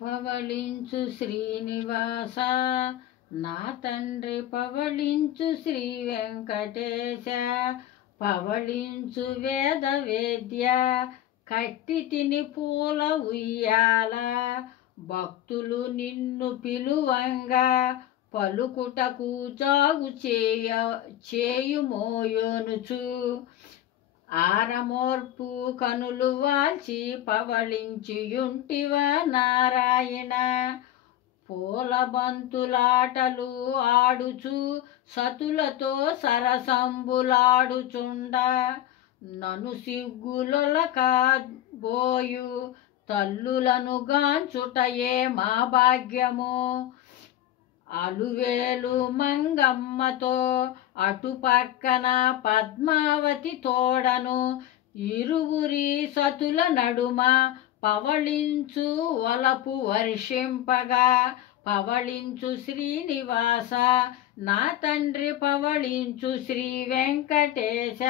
పవళించు శ్రీనివాస నా తండ్రి పవళించు శ్రీ వెంకటేశ పవళించు వేద వేద్య కట్టి తిని పూల ఉయ్యాల భక్తులు నిన్ను పిలువంగా పలుకుటకు జాగు చేయుమోయోనుచు ఆరమోర్పు కనులు వాల్చి పవళించియుంటివ నారాయణ పూల బంతులాటలు ఆడుచు సతులతో సరసంబులాడుచుండ నను సిగ్గులొలక బోయు తల్లులను గాంచుటయే మా భాగ్యము అలువేలు మంగమ్మతో అటుపక్కన పద్మావతి తోడను ఇరువురి సతుల నడుమ పవళించు వలపు వర్షింపగా పవళించు శ్రీనివాస నా తండ్రి పవళించు శ్రీ వెంకటేశ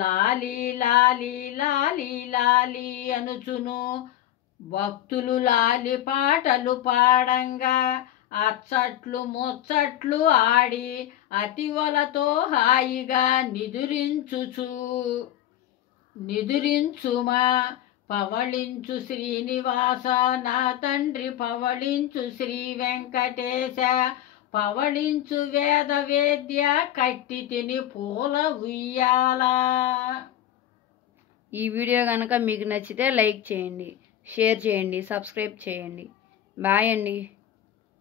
లాలి లాలి లాలి లాలి అనుచును భక్తులు లాలి పాటలు పాడంగా అచ్చట్లు ముచ్చట్లు ఆడి అతివలతో హాయిగా నిదురించుమా పవళించు శ్రీనివాస నా తండ్రి పవళించు శ్రీ వెంకటేశ పవళించు వేద వేద్య కట్టి తిని పూల ఉయ్యాల. ఈ వీడియో కనుక మీకు నచ్చితే లైక్ చేయండి, షేర్ చేయండి, సబ్స్క్రైబ్ చేయండి. బాయ్ అండి.